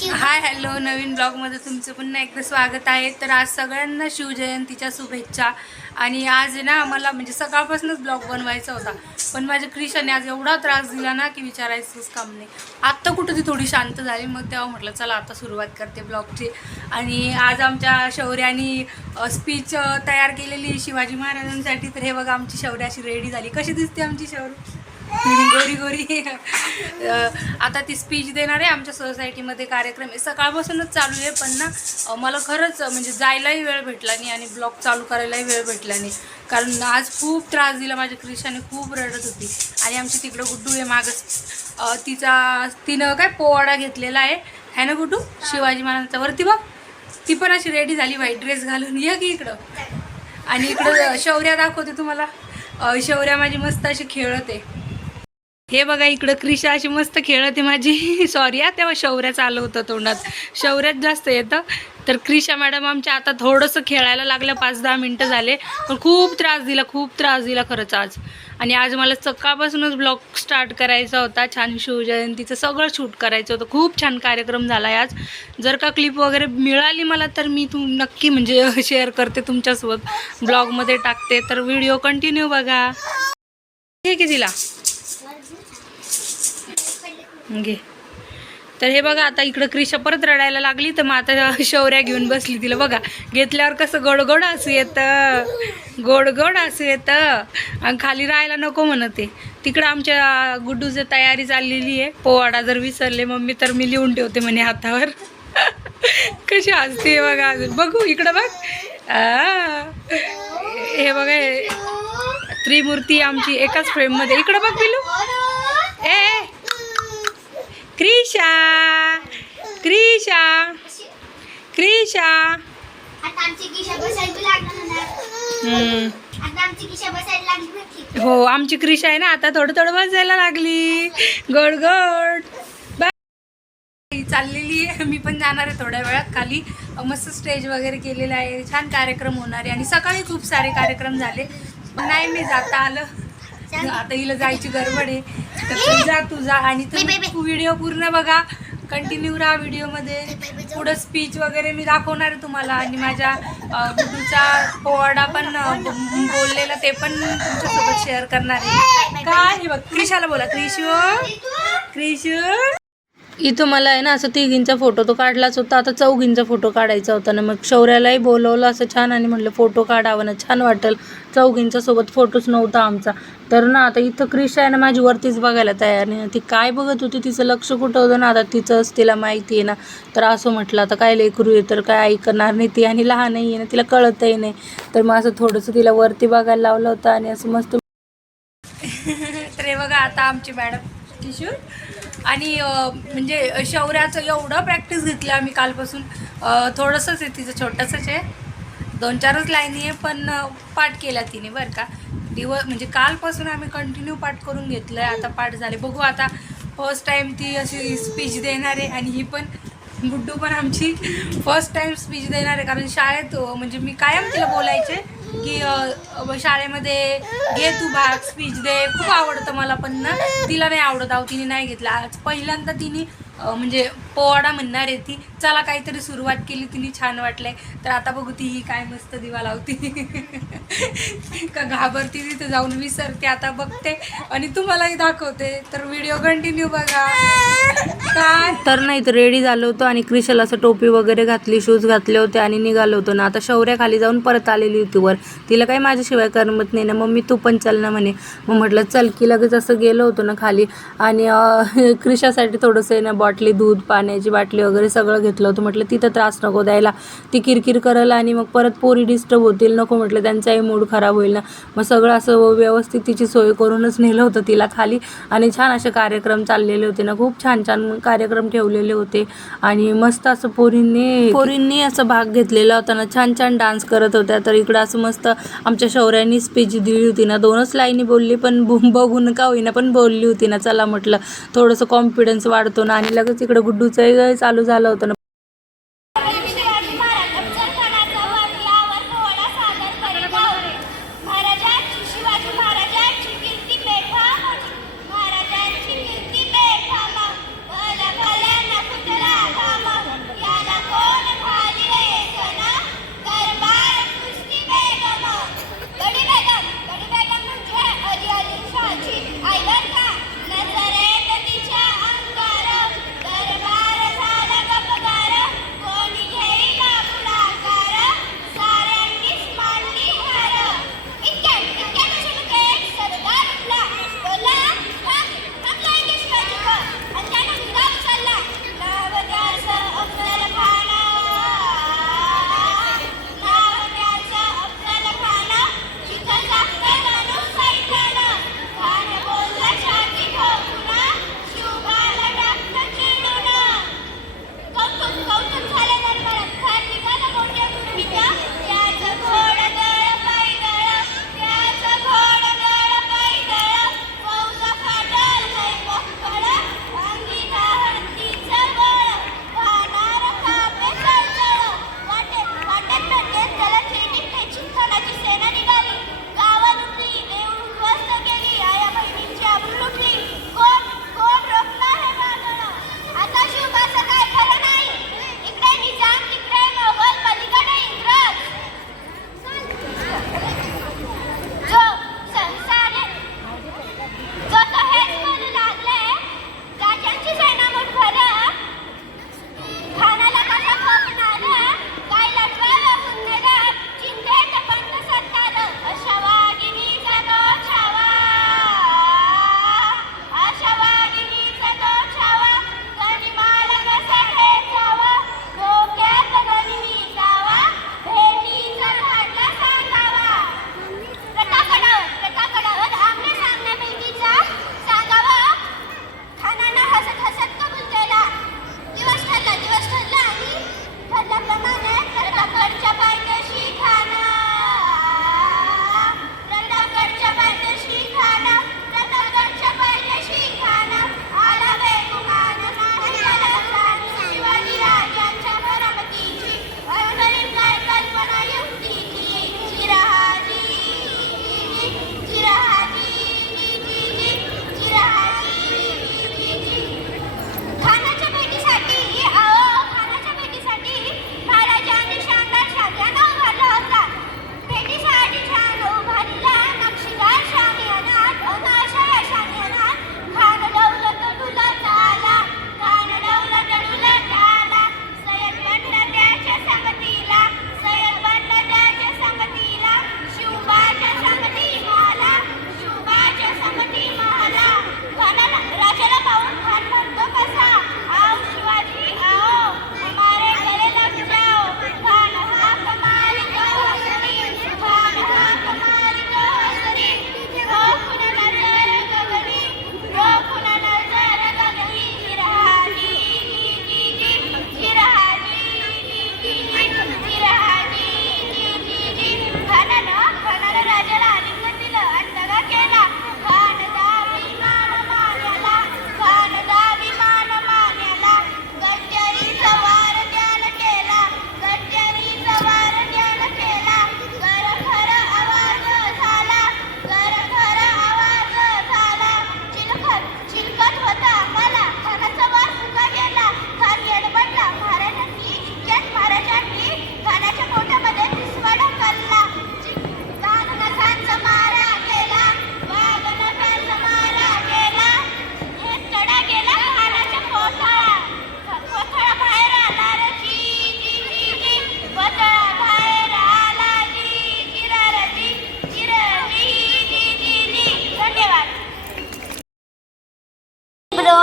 Hi hello, नवीन ब्लॉगमध्ये तुमचं पुन्हा एकदा स्वागत आहे. तर आज सगळ्यांना शिवजयंतीच्या शुभेच्छा. आणि आज ना मला म्हणजे सकाळपासूनच ब्लॉग बनवायचा होता, पण माझ्या क्रिशाने आज एवढा त्रास दिला ना की विचारायचंच काम नाही. आत्ता कुठं ती थोडी शांत झाली, मग तेव्हा म्हटलं चला आता सुरुवात करते ब्लॉगची. आणि आज आमच्या शौर्यानी स्पीच तयार केलेली शिवाजी महाराजांसाठी. तर हे बघा आमची शौर्य अशी रेडी झाली. कशी दिसते आमची शौर्य? गोरी गोरी. आता ती स्पीच देणार आहे. आमच्या सोसायटीमध्ये कार्यक्रम आहे, सकाळपासूनच चालू आहे. पण ना मला खरंच म्हणजे जायलाही वेळ भेटला नाही आणि ब्लॉग चालू करायलाही वेळ भेटला नाही, कारण आज खूप त्रास दिला. माझ्या क्रिशाने खूप रडत होती. आणि आमची तिकडं गुड्डू आहे मागच, तिनं काय पोवाडा घेतलेला आहे ना गुड्डू, शिवाजी महाराजांचा. वरती बघ, ती पण अशी रेडी झाली व्हाईट ड्रेस घालून. ये की इकडं. आणि इकडं शौर्या दाखवते तुम्हाला. शौर्या माझी मस्त अशी खेळत आहे. हे बघा इकडं क्रिशा अशी मस्त खेळते माझी. सॉरी हा, तेव्हा शौर्याचं आलं होतं तोंडात. शौर्यात जास्त येतं. तर क्रिशा मॅडम आमच्या आता थोडंसं खेळायला लागलं, 5-10 मिनटं झाले, पण खूप त्रास दिला खरंच आज. आणि आज मला सकाळपासूनच ब्लॉग स्टार्ट करायचा होता. छान शिवजयंतीचं सगळं शूट करायचं होतं. खूप छान कार्यक्रम झाला आहे आज. जर का क्लिप वगैरे मिळाली मला तर मी नक्की म्हणजे शेअर करते तुमच्यासोबत, ब्लॉगमध्ये टाकते. तर व्हिडिओ कंटिन्यू बघा. ठीक आहे तिला घे. तर हे बघा आता इकडं क्रिशा परत रडायला लागली, तर मग आता शौर्या घेऊन बसली तिला. बघा घेतल्यावर कसं गोड असू येतं, आणि खाली राहायला नको म्हणते. तिकडं आमच्या गुड्डूची तयारी चाललेली आहे. पोवाडा जर विसरले मम्मी तर मी लिहून ठेवते म्हणे हातावर. कशी हसते बघा. बघू इकडं बघ. हे बघा त्रिमूर्ती आमची एकाच फ्रेममध्ये. इकडं बघ पिलू. क्रिशा हो, आमची क्रिशा आहे ना आता थोडं बसायला लागली. गोड चाललेली आहे. मी पण जाणार आहे थोड्या वेळात खाली. मस्त स्टेज वगैरे केलेला आहे, छान कार्यक्रम होणार आहे. आणि सकाळी खूप सारे कार्यक्रम झाले, नाही मी जाता आलं. आता हिला जायची गडबड आहे, तर तू जा. आणि तू व्हिडिओ पूर्ण बघा, कंटिन्यू राहा व्हिडिओमध्ये. पुढं स्पीच वगैरे मी दाखवणार आहे तुम्हाला. आणि माझ्या गुड्डूचा पोवाडा पण बोललेला ते पण तुमच्यासोबत शेअर करणार आहे. काय हे बघ, क्रिशाला बोला. क्रिशू इथं मला आहे ना असं तिघींचा फोटो तो काढलाच होता, आता चौघींचा फोटो काढायचा होता ना. मग शौर्यालाही बोलवलं असं छान, आणि म्हटलं फोटो काढावं ना, छान वाटेल. चौघींच्या सोबत फोटोच नव्हता आमचा. तर ना आता इथं क्रिशा आहे ना माझी वरतीच बघायला तयार नाही. ती काय बघत होती, तिचं लक्ष कुठं होतं ना, आता तिचंच तिला माहिती आहे ना. तर असं म्हटलं आता काय लेकरू आहे तर काय ऐकणार नाही ती, आणि लहान नाही आहे ना, तिला कळतही नाही. तर मग असं थोडंसं तिला वरती बघायला लावलं होतं आणि असं मस्त. तर हे बघा आता आमची मॅडम किशोर. आणि म्हणजे शौर्याचं एवढं प्रॅक्टिस घेतली आम्ही कालपासून. थोडंसंच आहे तिचं, छोटंसंच आहे, 2-4च लाईनी आहे, पण पाठ केला तिने बरं का. म्हणजे कालपासून आम्ही कंटिन्यू पाठ करून घेतलं आहे. आता पाठ झाले. बघू आता फर्स्ट टाईम ती अशी स्पीच देणार आहे. आणि ही पण गुड्डू पण आमची फर्स्ट टाईम स्पीच देणार आहे, कारण शाळेत म्हणजे मी कायम तिला बोलायचे की शाळेमध्ये घे तू भाग, स्पीच दे. खूप आवडतं मला, पण ना तिला नाही आवडत. तिने नाही घेतला. आज पहिल्यांदा तिने म्हणजे पोवाडा म्हणणार आहे ती. चला काहीतरी सुरुवात केली तिने, छान वाटलंय. तर आता बघू ती ही काय मस्त दिवा लावते का घाबरती तिथे जाऊन, विसरते. आता बघते आणि तुम्हालाही दाखवते. तर व्हिडिओ कंटिन्यू बघा. काय तर नाही तर रेडी झालो होतो आणि क्रिशाला असं टोपी वगैरे घातली, शूज घातले होते आणि निघालो होतो ना. आता शौर्या खाली जाऊन परत आलेली होती वर. तिला काही माझ्याशिवाय करमत नाही ना. मम्मी तू पण चल ना म्हणे. मग म्हटलं चल की लगेच असं गेलो होतो ना खाली. आणि क्रिशासाठी थोडंसं आहे ना बाटली, दूध, पाण्याची बाटली वगैरे सगळं घेतलं होतं. म्हटलं तिथं त्रास नको द्यायला, ती किरकिर करायला आणि मग परत पोरी डिस्टर्ब होतील, नको म्हटलं त्यांचाही मूड खराब होईल ना. मग सगळं असं व्यवस्थित तिची सोय करूनच नेलं होतं तिला खाली. आणि छान असे कार्यक्रम चाललेले होते ना, खूप छान कार्यक्रम ठेवलेले होते. आणि मस्त असं पोरींनी असं भाग घेतलेला होता ना, छान डान्स करत होत्या. तर इकडं असं मस्त आमच्या शौर्यानी स्पीच दिली होती ना. 2च लाईनी बोलली, पण बघून का होईना पण बोलली होती ना. चला म्हटलं थोडंसं कॉन्फिडन्स वाढतो ना. आणि लगेच इकडं गुड्डूचंही चालू झालं होतं ना.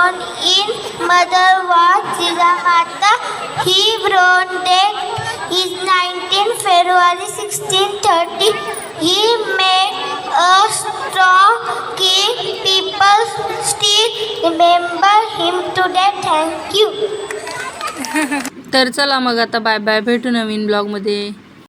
born in mother was Jijamata. He born date is 19 February 1630. He made a strong king. People still remember him today. Thank you. तर चला मग आता बाय बाय, भेटू नवीन ब्लॉगमध्ये.